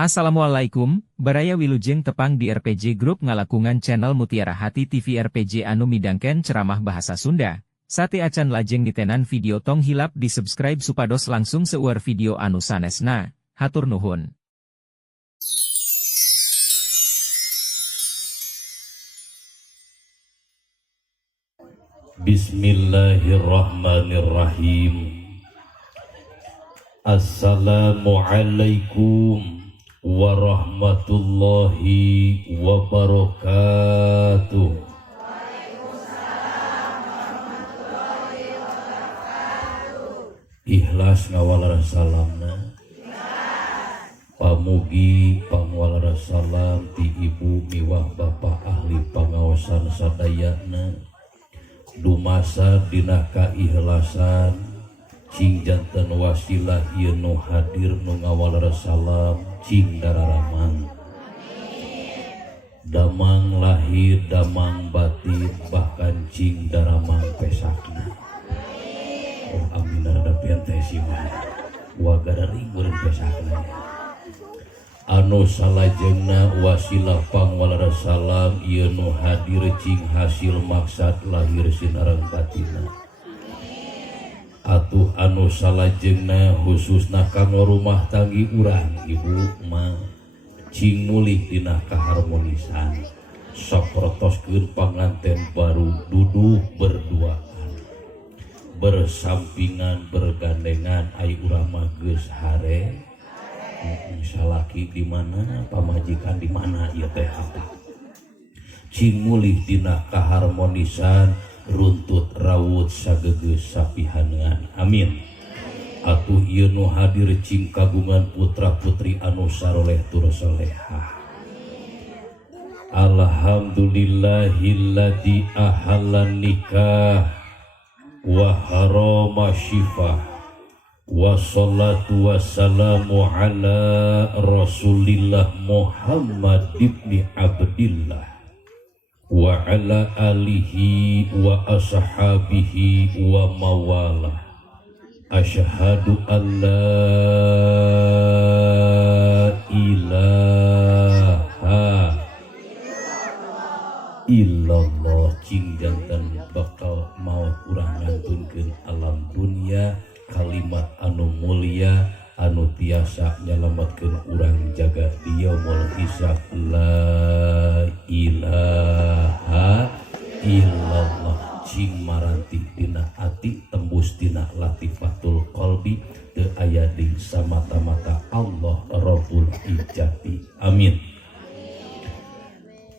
Assalamualaikum, baraya wilujeng tepang di RPG Group ngalakungan channel Mutiara Hati TV RPG anu midangken ceramah bahasa Sunda. Sate acan lajeng ditenan video tong hilap di subscribe supados langsung seueur video anu sanesna. Hatur nuhun. Bismillahirrahmanirrahim. Assalamualaikum warahmatullahi wabarakatuh. Ikhlas ngawalara salamna. Pamugi pangwalara salam ti ibu miwah bapak ahli pangaosan sadayana. Dumasa dina kaikhlasan cing janten wasilah ieu nu hadir nu ngawalara salam cing dararamang. Damang lahir damang batin bahkan cing daramang pesakna. Oh amin radapian teh simah wagadari meureun pesakna. Anu salajengna wasilah pangwalara salam ieu nu hadir cing hasil maksad lahir sinareng batina. Atuh anu salajengna khususna kanggo rumah tanggi urang ibu mah cing mulih dina kaharmonisan sok protoskeun panganten baru duduk berduaan bersampingan bergandengan ai urang mah geus hare. Salaki di mana pamajikan di mana ieu teh apa cing mulih dina kaharmonisan runtut rawut sagegeus sapihanean amin. Atuh ieu nu hadir cing kagungan putra putri anu saroleh tur salehah. Alhamdulillahilladzi ahallan nikah wa harama syifah. Wassalatu wassalamu ala Rasulillah Muhammad ibni Abdillah wa ala alihi wa ashabihi wa mawalah. Asyhadu an la ilaha illallah cing janten bakal maot urang ngantunkeun alam dunia kalimat anu mulia anu tiasa nyalametkeun urang jagat di yaumul hisab. La ilaha illallah cing maranti dina ati tembus dina latifatul qalbi teu aya di samata-mata Allah Rabbul Ijati amin.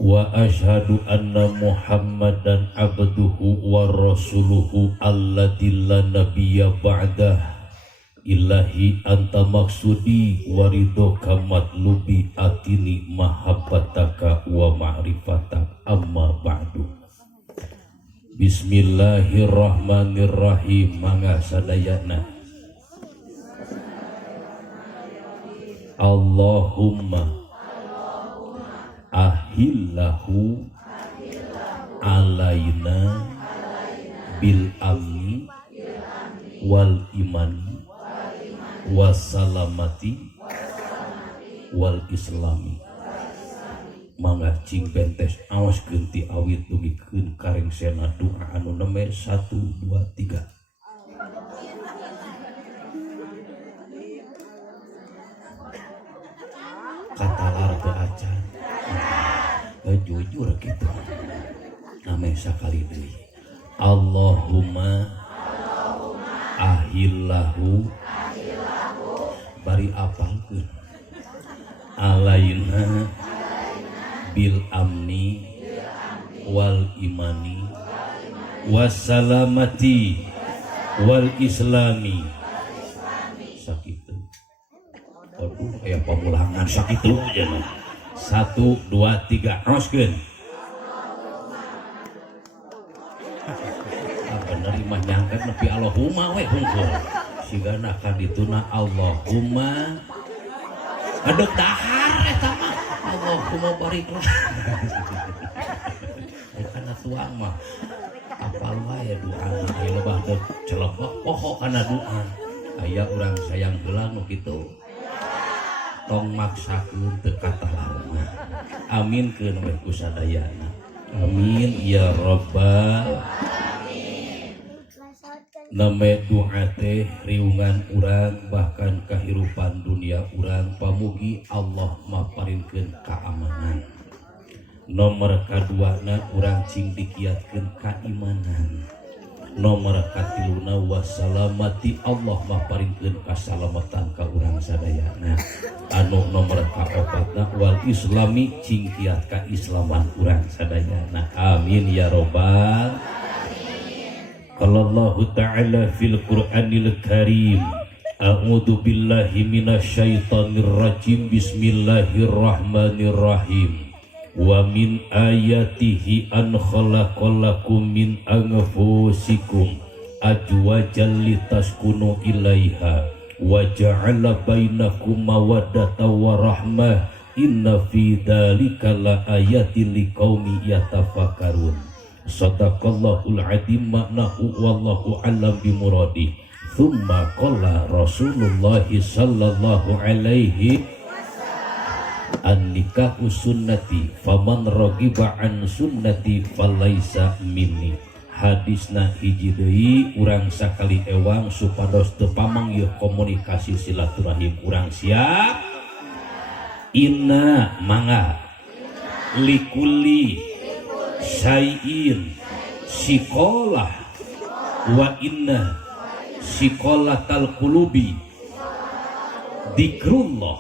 Wa asyhadu anna Muhammadan abduhu wa rasuluhu alladzi la nabiyya ba'dah. Ilahi anta maksudi waridoka matlubi atini mahabbataka wa ma'rifatak amma ba'du. Bismillahirrahmanirrahim. Mangga sadayana Allahumma ahillahu alaina bil amni wal imani wassalamati wal islami. Mangga cing bentes awas genti awit dugikeun karengsena doa anu nomor 1 2 3. Katalar teu acan jujur gitu ame sakali deui. Allahumma ahillahu bari apangkeun alaina bil amni wal imani wassalamati wal islami. Sakitu aduh aya pamulangan sakitu aja mah. 1 2 3 roskeun. Bener imah nyangket nepi Allahumma we hungkul sigana kadituna Allahumma adek dahar eta mah Allahumma bariklah. Kana tuang mah apal wae doa aya lobah teu celepok poho kana doa. Aya urang sayang heula nu kitu tong maksakeun teu katalarna. Aminkeun we ku sadayana. Amin ya rabbal Name doa teh riungan urang bahkan kahirupan dunia urang pamugi Allah maparinkeun keamanan. Nomor kaduana urang cing dikiatkeun kaimanan. Nomor katiluna wassalamati Allah maparinkeun kasalamatan ka urang sadayana. Anu nomor kaopatna wal islami cing kiat kaislaman urang sadayana. Amin ya robbal Allah Ta'ala fil Qur'anil Karim. A'udzu billahi minasyaitonir rajim. Bismillahirrahmanirrahim. Wa min ayatihi an khalaqalakum min anfusikum azwajan litaskunu ilaiha wa ja'ala bainakum mawaddatan wa rahmah. Inna fi dzalika laayatin liqaumin yatafakkarun. Sadaqallahul adzim maknahu wallahu alam bimuradi. Thumma qala Rasulullah sallallahu alaihi an-nikahu sunnati faman raghiba an sunnati falaisa minni. Hadisna hiji deui urang sakali ewang supados teu pamanggih komunikasi silaturahim urang siap. Inna mangga likulli syai'in sikolah wa inna sikolatal qulubi dzikrullah.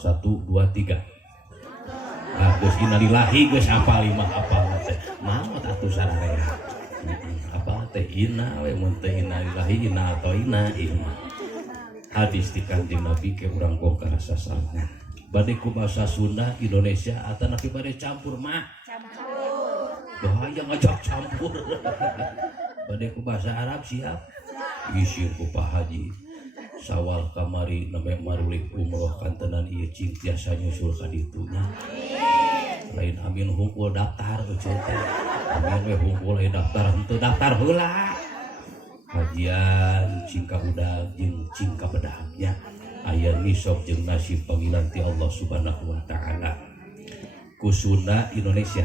1 2 3. Geus innalillahi geus apal lima apal teh naon atuh sararea apal teh inna we mun teh innalillahi inna atau inna ieu mah hadis ti Kanjeng Nabi ke urang bongkar sasalna bade ku bahasa Sunda Indonesia atana ki bade campur mah bahaya ngajak campur. Bade ku bahasa Arab siap isir ku Pak Haji sawal kamari name marulik umroh kantenan ieu cing tiasa nyusul ka ditunya. Lain amin hungkul daftar euceun teh. Amin we hungkul daftar henteu daftar heula. Kajian cing ka udag jeung cing ka bedahnya. Aya nisab jeung nasib panggilan ti Allah Subhanahu wa taala. Ku Sunda Indonesia.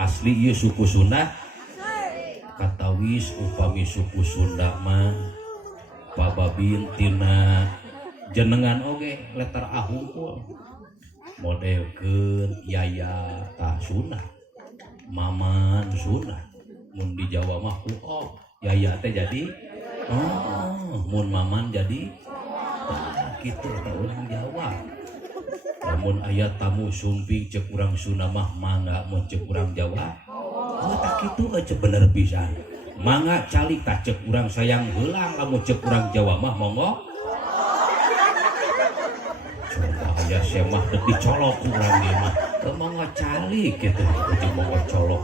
Asli ieu suku Sunda katawis upami suku Sunda mah pababin tina jenengan oge letter A hungkul modelkeun yaya tah Sunda maman Sunda mun di Jawa mah yaya teh jadi mun maman jadi kitu teh urang Jawa. Namun aya tamu sumping cek urang Sunda mah mangga mun cek urang Jawa tak kitu aja bener pisan mangga calik tak cek urang sayang heulang lamun cek urang Jawa mah monggo coba aya semah teu dicolok urang ieu mah mangga calik kitu jeung monggo colok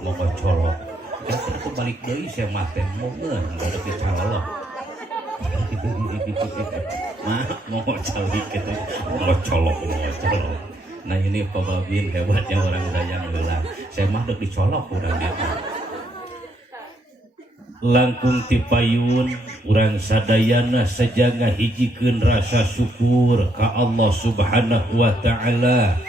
eta teh balik deui semah teh mogeun teu dicolok mah monggo calik kitu monggo colok. Nah ini pababin hebatnya orang sayang heulang. Saya mah deuk dicolok urang dia. Langkung ti payun urang sadayana sajaga hijikeun rasa syukur ka Allah Subhanahu wa taala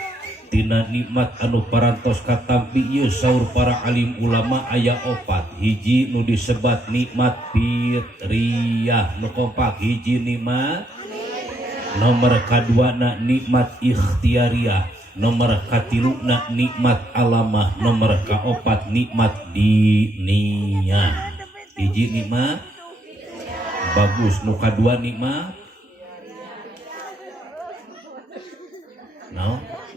tina nikmat anu parantos katampi ieu saur para alim ulama aya 4. Hiji nu disebat nikmat fitriyah nu kompak hiji nikmat. Nomor kaduana nikmat ikhtiariyah, nomor katiluna nikmat alamah, nomor kaopat nikmat diniyah. Hiji nikmat bagus, nu kadua nikmat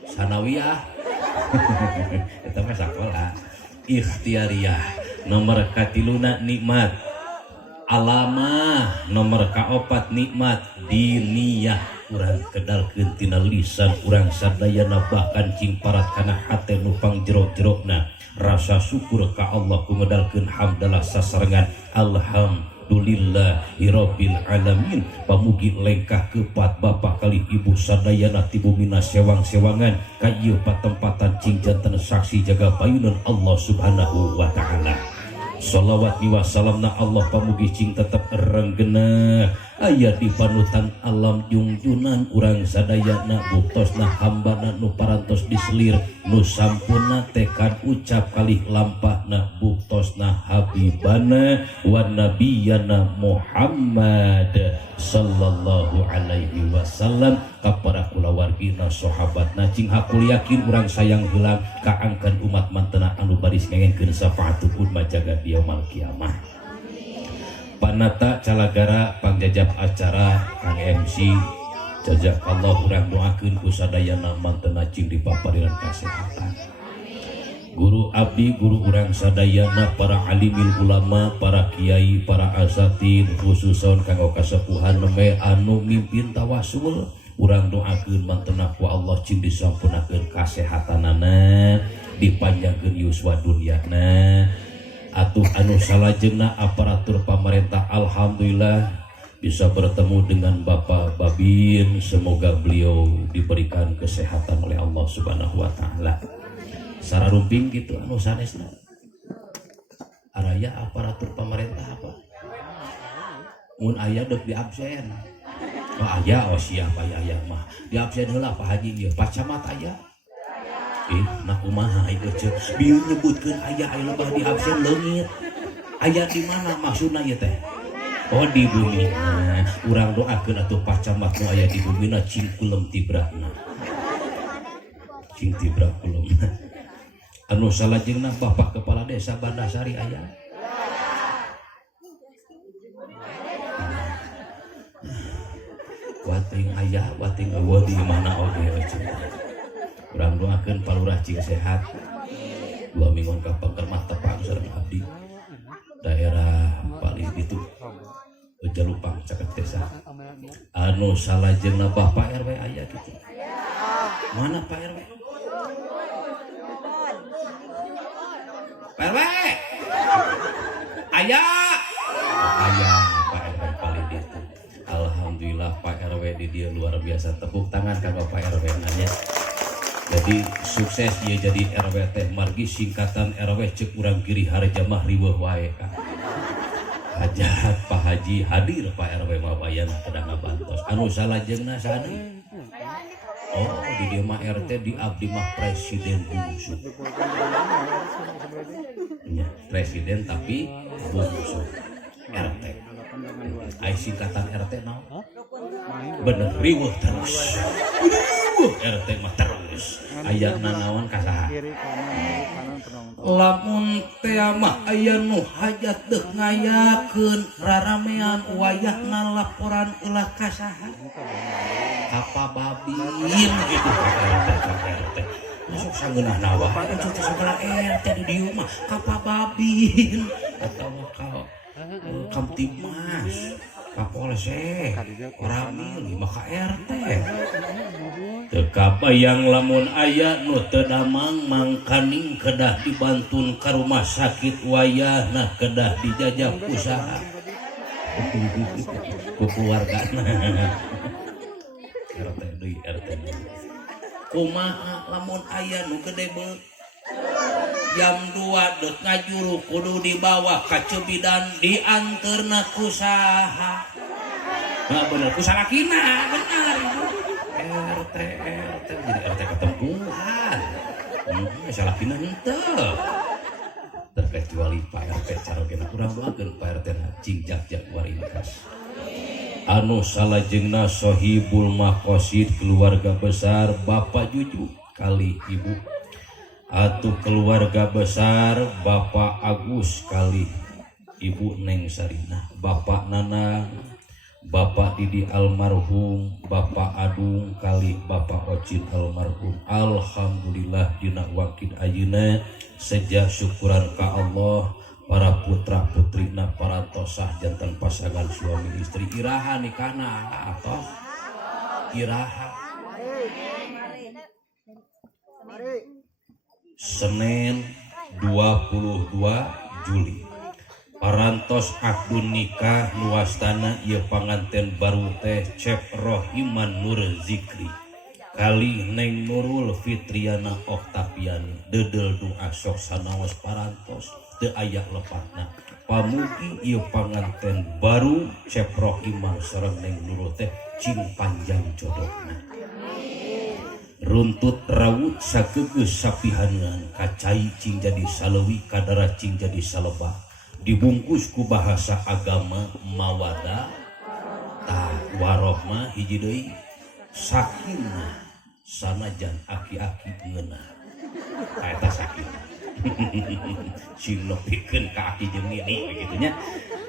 sanawiyah eta mah sakola. Ikhtiariyah, nomor katiluna nikmat alamah, nomor kaopat nikmat diniyah. Urang kedalkeun tina lisan urang sadayana bahkan cing parat kana hate nu pangjero-jerona rasa syukur ka Allah ku ngedalkeun hamdalah sasarengan alhamdulillahirabbil alamin. Pamugi lengkah kepat bapak kali ibu sadayana ti bumina sewang-sewangan ka ieu patempatan cing janten saksi jaga payunan Allah Subhanahu wa taala. Shalawat wa salamna Allah pamugi cing tetep renggena aya di panutan alam junjunan urang sadayana buktosna hambana nu parantos diselir nu sampurna tekad ucap kalih lampahna buktosna habibana wa nabiyana Muhammad sallallahu alaihi wasallam ka para kulawargina sahabatna cing hakul yakin urang sayang heula kaangkan umat mantena anu baris ngengeunkeun syafaatul umma jagat yaumul kiamah. Panata calagara pangjajab acara Kang MC jazakallah urang doakeun ku sadayana mantena cing dipapariran kasehatan. Guru abdi guru urang sadayana para alimil ulama para kiai para asatid khususon kanggo kasepuhan meme anu mimpin tawasul urang doakeun mantena ku Allah cing disampunakeun kasehatanana dipanjangkeun yuswa dunyana. Atuh anu salajengna aparatur pamarentah alhamdulillah bisa bertemu dengan Bapak Babin, semoga beliau diberikan kesehatan oleh Allah Subhanahu wa taala. Sararumping gitu anu sanesna. Araya aparatur pemerintah apa? Mun aya deuk di absen. Oh aya siapa aya mah. Di absen heula Pak Haji ieu pacamat aya. Nah kumaha itu cek bieu nyebutkeun aya lebah di absen leungit aya di mana maksudna ieu teh oh di bumi urang doakeun atuh pacamat nu aya di bumi na cing kulem tibrakna cing tibrak kulem anu salajengna Bapak Kepala Desa Bandasari aya wating aya wating eueuh di mana oge cing urang doakeun palurah cing sehat 2 minggu ka pangkermah tepang sareng abdi daerah paling itu Jalupang caket desa anu salajengna Bapak RW aya gitu mana Pak RW Pak RW aya Pak RW paling itu alhamdulillah Pak RW di dia luar biasa tepuk tangan kanggo Pak RW nanya. Jadi sukses dia jadi RW teh margi singkatan RW cek urang kiri harjamah riweuh wae ka. Hajat Pak Haji hadir Pak RW mah bayana kedah ngabantos. Anu salajengna sani? Oh di dieu mah RT di abdi mah presiden bungsu. Ya, presiden tapi bungsu. RT. Ai singkatan RT naon? Bener riweuh terus. RT mah terus aya nanaon kasaha lamun teh mah aya nu hajat deuk ngayakeun raramean wayahna laporan ulah kasaha apa babin gitu RT masuk sangeunah nawah itu segala RT di dieu mah kapa babin atau kamtimas kapolsek ramil maka RT teka bayang lamun aya nu teu damang mangkaning kedah dibantun ka rumah sakit wayahna kedah dijajah usaha ku keluargana RT deui RT kumaha lamun aya nu gede beut jam 2 deuk ngajuru kudu dibawa ka Cebidan dianteurna ku saha nah bener ku salakina bener RT jadi RT ketempuhan salakina henteu terkecuali Pak RT carogena urang doakeun Pak RT cing jak-jak waringkas anu salajengna sohibul maqasid keluarga besar Bapak Juju kali Ibu atuh keluarga besar Bapak Agus kali Ibu Neng Sarina Bapak Nana Bapak Didi almarhum Bapak Adung kali Bapak Ocin almarhum alhamdulillah dina wakid ayeuna sejak syukuran ka Allah para putra putrina para tosah jantan pasangan suami istri iraha nikahna atau iraha Senin 22 Juli parantos akdun nikah luastana ieu panganten baru teh Cep Rohiman Nur Zikri kali Neng Nurul Fitriana Oktaviani dedel doa sok sanaos parantos teu aya lepatna. Pamugi ieu panganten baru Ceprok Imam sareng Neng Nurul teh cing panjang jodohna. Runtut rawut sagegeus sapihanan kacai cing jadi salewi kadara cing jadi salebah dibungkus ku bahasa agama mawadah ta warohmah hiji deui sakinah sanajan aki-aki ngeunah eta sakinah sing nepikeun ka aki jeung nini begitunya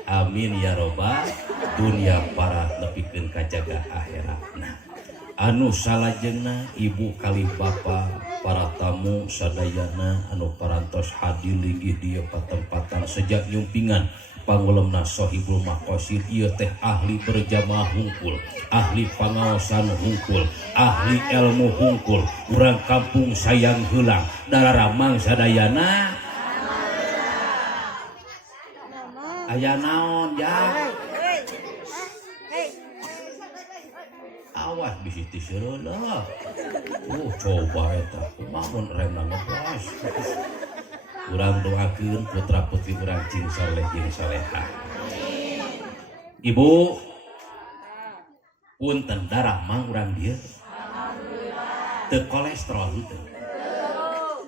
amin ya robbal dunya para nepikeun ka jaga akhirat. Nah anu salajengna ibu kali bapa para tamu sadayana anu parantos hadir linggih di patempatan sejak nyumpingan pangulemna Sohibul Maqasid ieu teh ahli berjamaah hungkul, ahli pangaosan hungkul, ahli ilmu hungkul, urang kampung sayang heulang dararamang sadayana aya naon ya awas bisi ti seureuleuh coba eta kumaha remna ngepos urang doakeun putra putri urang cing saleh jeung salehah. Ibu punten darah mang urang dieu teu kolesterol teu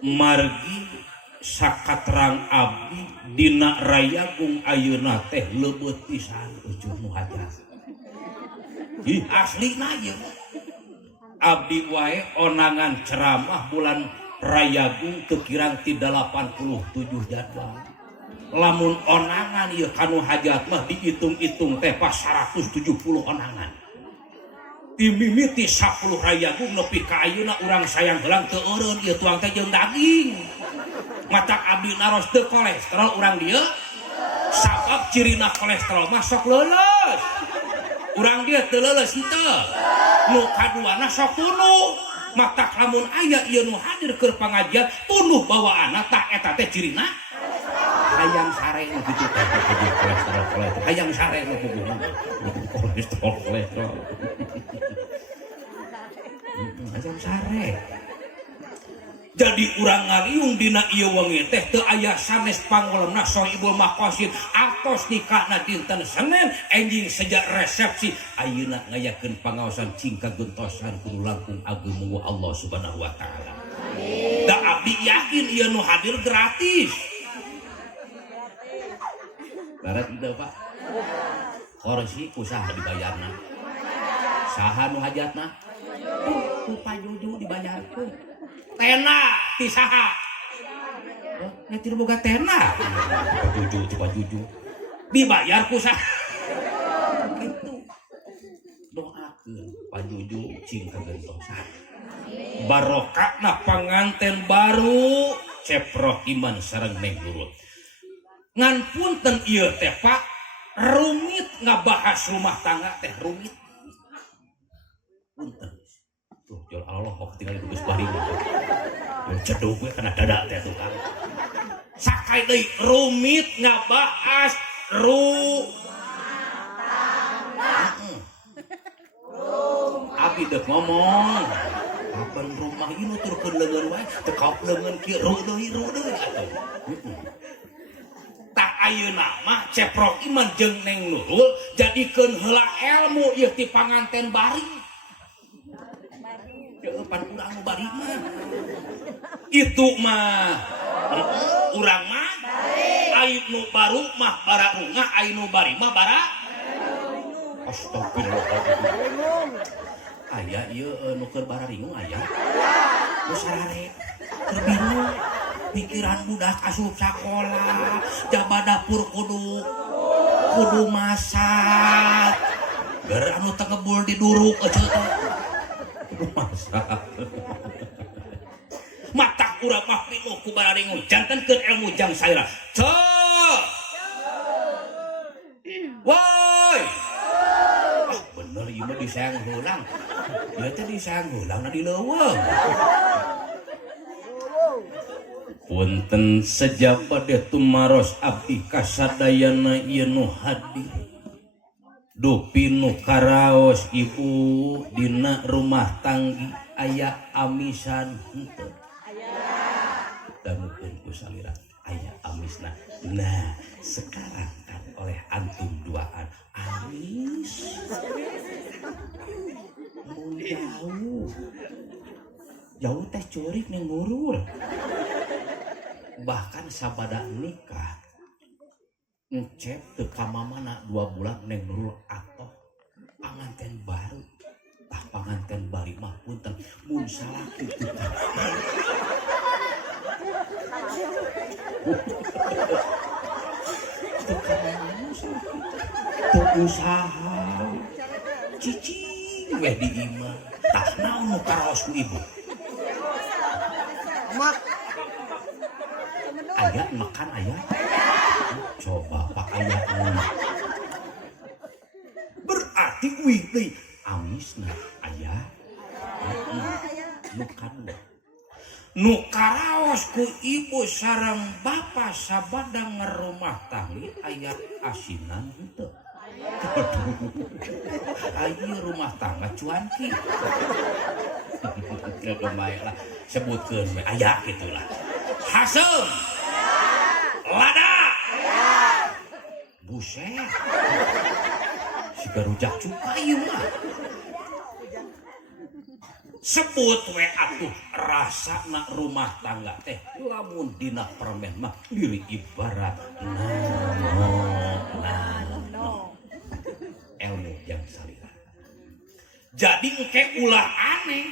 margi sakaterang abdi dina Rayagung ayeuna teh leubeut pisan ucur nu hajat. Ih aslina ieu abdi wae onangan ceramah bulan Rayagung teu kirang ti 87 jadwal. Lamun onangan ieu kanu hajat mah diitung-itung teh pas 170 onangan. Ti mimiti 10 Rayagung nepi ka ayeuna urang sayang heulang teu eureun ieu tuang teh jeung daging. Matak abdi naros teu kolesterol urang dieu. Sabab cirina kolesterol mah sok leuleus. Urang dia teu leuleus henteu. Nu kaduana sok tunu. Matak lamun aya ieu nu hadir keur pangajian tunuh bawaanna tah eta teh cirina hayang sare nu kitu teh kolesterol hayang sare nu kudu kolesterol hayang sare. Jadi urang ngariung dina ieu wengi teh teu aya sanes pangulemna Sohibul Maqasid atos nikahna dinten Senin enjing sejak resepsi ayeuna ngayakeun pangaosan cing kagentosan kudu langkung ageng Allah Subhanahu wa taala. Da abdi yakin ieu nu hadir gratis. Barat teu Pak. Kursi usaha dibayarna. Saha nu hajatna? Ku pajuju dibayarkeun. Tena ti saha? Nya ti boga tena. Coba jujur. Dibayar ku saha? Kitu. Doakeun pajuju cing kagentosan. Barokahna panganten baru Ceprok Iman sareng Neng Nurul. Ngan punten ieu teh Pak, rumit ngabahas rumah tangga teh rumit. Punten. Jol Allah kok tinggal di geus bari. Cedug we kana dada teh tukang. Sakai deui rumit ngabahas Abi dek ngomong. Kapan rumah ieu nuturkeun leungeun wae, teu kaok leungeun kieu ru deui atuh. Tak ayeuna mah Ceprok Iman jeung Neng Nurul jadikeun heula ilmu ieu ti panganten bari. Pan urang nu bari mah itu mah urang mah aib nu baru mah bara runga aib nu bari mah bara astagfirullah aya ieu nu keur bara ringung aya nu sarare terbingung pikiran budak asup sakola jaba dapur kudu masak gara anu teu ngebul diduruk aja masak mata urang mah pinuh ku bararingun jantenkeun ilmu jang saira woi bener ieu mah disayang heulang ieu teh disayang heulang na dileuweung punten sejaba deh tumaros abdi kasadayana ieu nu hadir dupi nu karaos ibu dina rumah tanggi aya amisan henteu aya damukeun ku salira aya amisna. Nah sekarang kan oleh antum duaan amis mun jauh teh curik ning Nurul, bahkan sabada nikah ngecep teu ka mamana 2 bulan neng Nurul atoh panganten baru tah panganten bari mah punten mun salaki teu teu usaha cicing weh di imah tah naon nu karaos ku ibu Mak. aya makan aya coba pak aya berarti wih deui amisna aya nu kadua nu karaos ku ibu sareng bapa sabada ngerumah tangga aya asinan henteu aya rumah tangga cuanki lumayan lah sebutkeun we aya gitulah haseum lada buset siga rujak cuka ieu mah sebut we atuh rasana rumah tangga teh lamun dina permen mah diri ibarat ilmu yang salira jadi engke ulah aneh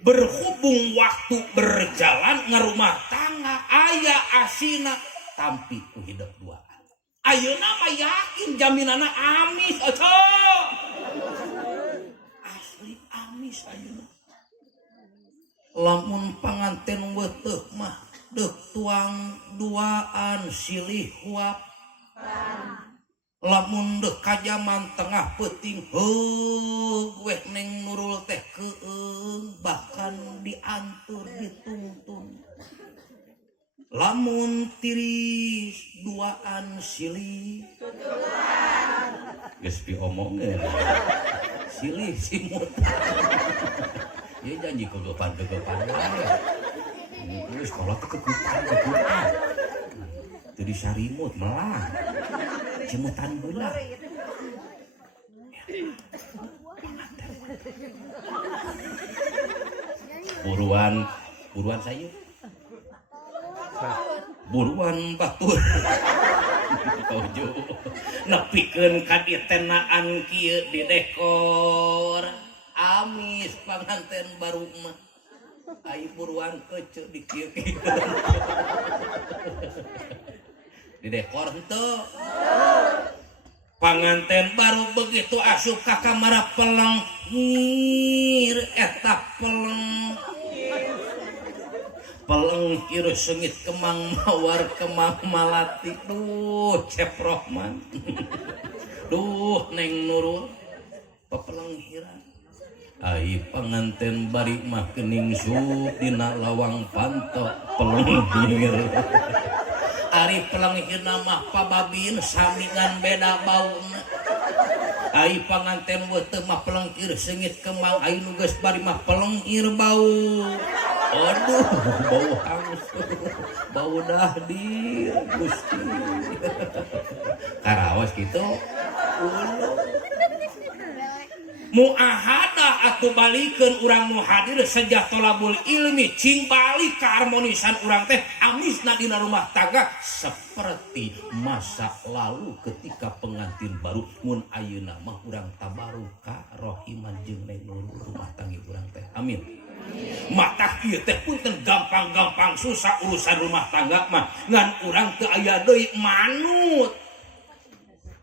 berhubung waktu berjalan ngerumah tangga aya asina tampi ku hidup duaan ayeuna mah yakin jaminana amis asli amis ayeuna lamun panganten weuteuh mah deuk tuang duaan silih huap lamun deuk ka jaman tengah peuting weh neng Nurul teh keung bahkan diantur dituntun lamun tiris duaan silih geus pi omongeun silih simut ieu janji kegepan wae sekolah teh kegutan teu disarimut melang cimutan beula buruan sayur buruan batur tuju nepikeun ka ditenaan kieu di dekor amis panganten baru mah ai buruan kece di kieu di dekor henteu panganten baru begitu asup ka kamar pelengir eta pelengir sengit kemang mawar kemang malati duh Cep Rohman duh Neng Nurul pepelenghiran ai panganten bari mah kening sup dina lawang panto pelengir ari pelengirna mah pababin samingan beda bauna ai panganten weuteuh mah pelengir sengit kemang ai nu geus bari mah pelengir bau aduh bau hangus bau dahdir Gusti karaos kitu muahada atuh balikeun urang nu hadir sejak tolabul ilmi cing balik keharmonisan urang teh amisna dina rumah tangga seperti masa lalu ketika pengantin baru mun ayeuna mah urang tabaruka rohiman jeung rumah tangga urang teh amin mata ieu teh punten gampang-gampang susah urusan rumah tangga mah ngan urang teu aya deui manut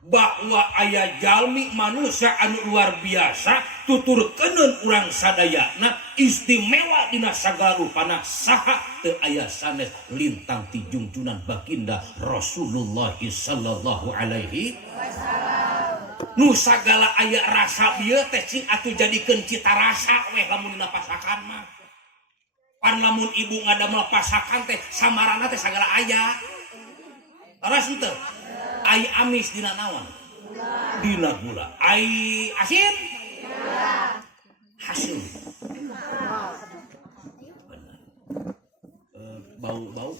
bahwa aya jalmi manusia anu luar biasa tuturkeun urang sadayana istimewa dina sagala rupana saha teu aya sanes lintang ti junjunan baginda Rasulullah sallallahu alaihi wasallam nu sagala aya rasa bieu teh cing atuh jadikeun cita rasa we lamun dina pasakan mah pan lamun ibu ngadamel pasakan teh samarana teh sagala aya aras henteu ai amis dina naon dina gula ai asin hasil bau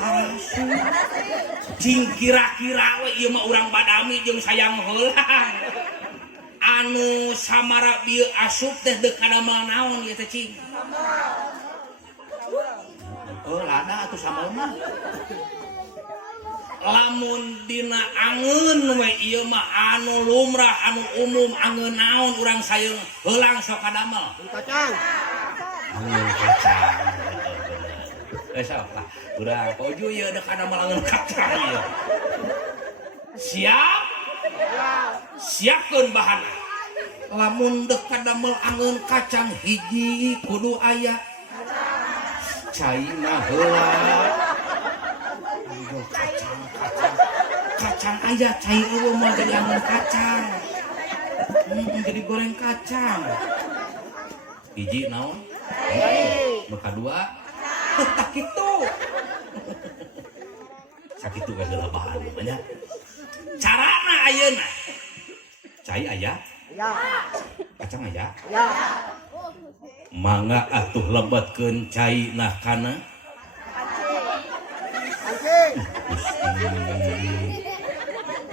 tarasu cing kira-kira we ieu mah urang badami jeung sayang heula anu samara bieu asup teh deuk kadamel naon ieu teh cing lada atuh sambal mah lamun dina angeun we ieu mah anu lumrah anu umum angeun naon urang sayang heulang sok kadamel Kacang. angeun kacang sok lah urang poju ieu deuk kadamel angeun kacang ieu siap siapkeun bahan lamun deuk kadamel angeun kacang hiji kudu aya caina heula kacang aja cai eueuh mah jadi angeun kacang jadi goreng kacang hiji naon nu kadua tak kitu sakitu we heula bahan nya carana ayeuna cai aya kacang aya mangga atuh lebatkeun cai nah kana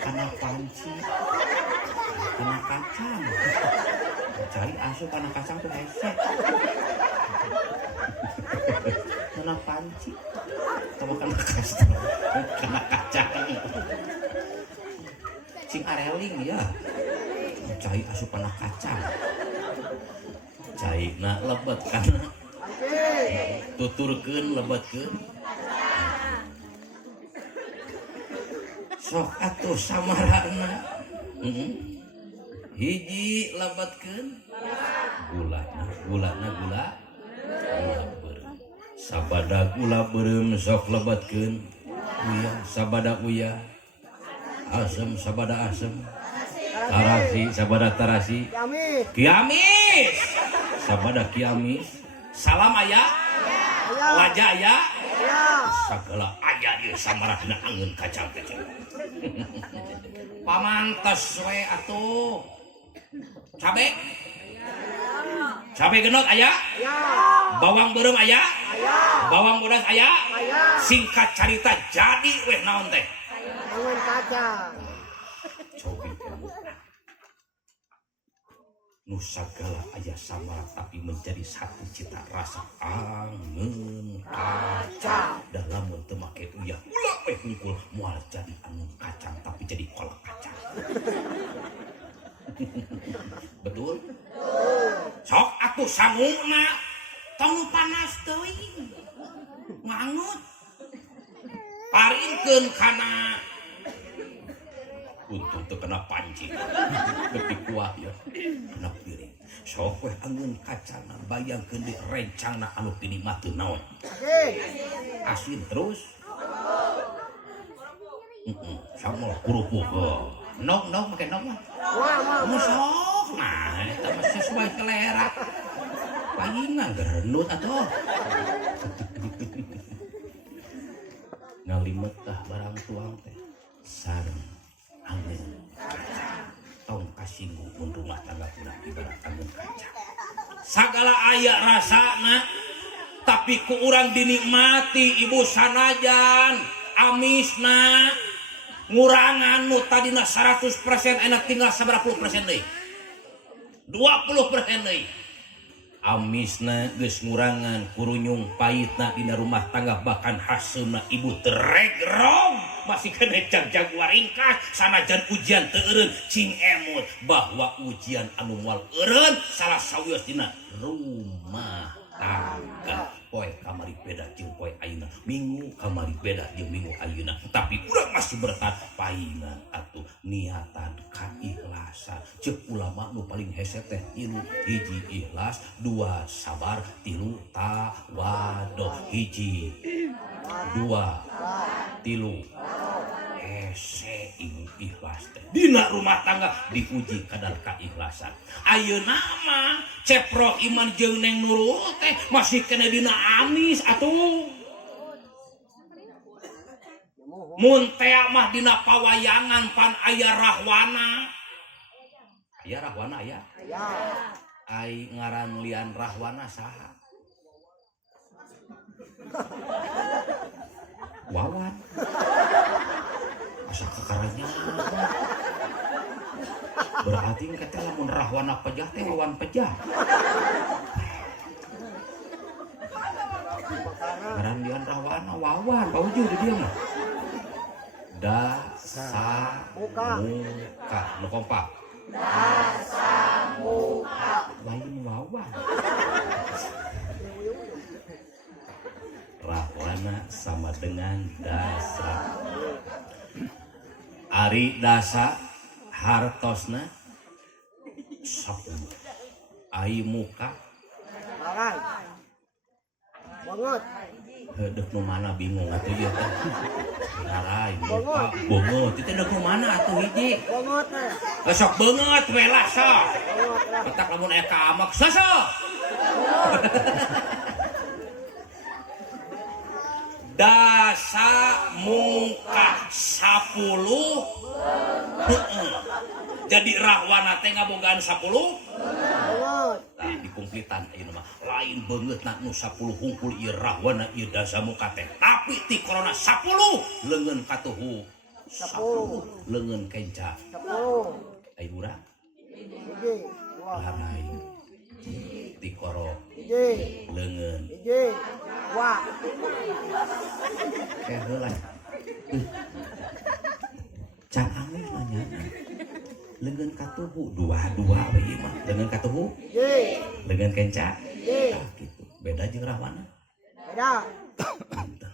kana panci kana kacang cai asup kana kacang tuh hese kana panci sama kana kacang kana kacang cing areling ya cai asup kana kacang cai na lebat kana tuturkeun lebatkeun sok atuh samarana hiji lebatkeun gula beureum sabada gula beureum sok lebatkeun uyah sabada uyah asem sabada asem tarasi sabada tarasi kiamis sabada kiamis salam aya laja aya sagala aya di samarana angeun kacang-kacang pamantes we atuh cabe genot aya bawang beureum aya bawang bodas aya singkat carita jadi weh naon teh Angeun kacang. cobi nu sagala aya samara tapi menjadi satu cita rasa angeun kacang dalam teu make uyah ulah we hungkul moal jadi angeun kacang tapi jadi kolak kacang betul sok atuh sangungna tong panas teuing ngangut paringkeun kana untung teu kena panci ketik kuah ya kena piring sok we angeun kacangna bayangkeun di rencangna anu dinikmateun naon asin terus sama kerupuk nok make nok mah sok nah eta mah sesuai selera palingan gerenut atuh ngalimet tah barang tuang teh sareng angeun kacang tong kasinggung mun rumah tangga puna ibarat angeun kacang sagala aya rasana tapi ku urang dinikmati ibu sanajan amisna ngurangan nu tadina 100% enak tinggal saberapa persen deui 20% deui amisna geus ngurangan kurunyung pahitna dina rumah tangga bahkan hasilna ibu teregrong masih kena jag-jag waringkas sanajan ujian teu eureun cing emut bahwa ujian anu moal eureun salah sawios dina rumah tangga poe kamari beda jeung poe ayeuna minggu kamari beda jeung minggu ayeuna tapi urang masih bertahan paingan atuh niatan kaikhlasan ceuk ulama nu paling hese teh 3 hiji ikhlas 2 sabar 3 tawadhu hiji 2 3 hese ibu ikhlas teh dina rumah tangga diuji kadar keikhlasan ayeuna mah ceprok iman jeung Neng Nurul teh masih kena dina amis atuh mun teh mah dina pawayangan pan aya rahwana aya ai ngaran lian rahwana saha Wawan. Asa kekaranya. Berarti kata lamun rahwana pejah teh wawan pejah. Ngarandian rahwana wawan, pauju di dia mah. Muka nu kompak. Muka lain wawan. Rahwana sama dengan dasa. Ari dasa hartosna 10. Ai muka Larai. Banget. Dek nu mana bingung atuh ieu teh. Larai muka beungeut teh dek nu mana atuh hiji. Banget teh. Sok beungeut we lah sok. Banget lah. Petak lamun eka amak sosok. Dasa muka 10. Jadi rahwana teh ngabogaan 10. Banget. Nah, dikumplitan ieu mah lain beungeut na nu 10 hungkul ieu rahwana ieu dasa muka teh. Tapi ti corona 10 leungeun katuhu 10 leungeun kenca 10. ai urang Hiji. Dua. larai ti koro Hiji. leungeun Hiji. Dua. kayak heula can angin nanya leungeun katuhu dua we ieu mah leungeun katuhu Hiji. leungeun kenca Hiji. tah kitu beda jeung rahwana Beda. Punten.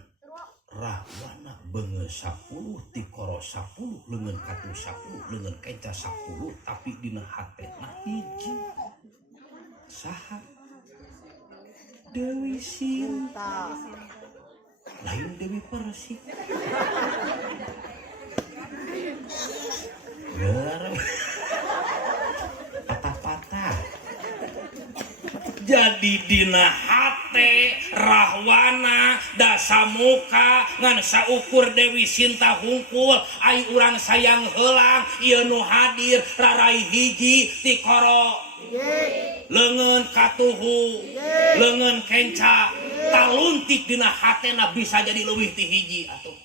Rahwana beungeut 10 ti koro 10 leungeun katu 10 leungeun kenca 10 tapi dina hatena hiji saha Dewi Sinta lain Dewi Persik patah-patah jadi dina hate rahwana dasa muka ngan saukur Dewi Sinta hungkul ai urang sayang heulang ieu nu hadir rarai hiji ti koro leungeun katuhu leungeun kenca taluntik dina hatena bisa jadi leuwih ti hiji atuh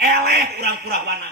eleh urang ku rahwana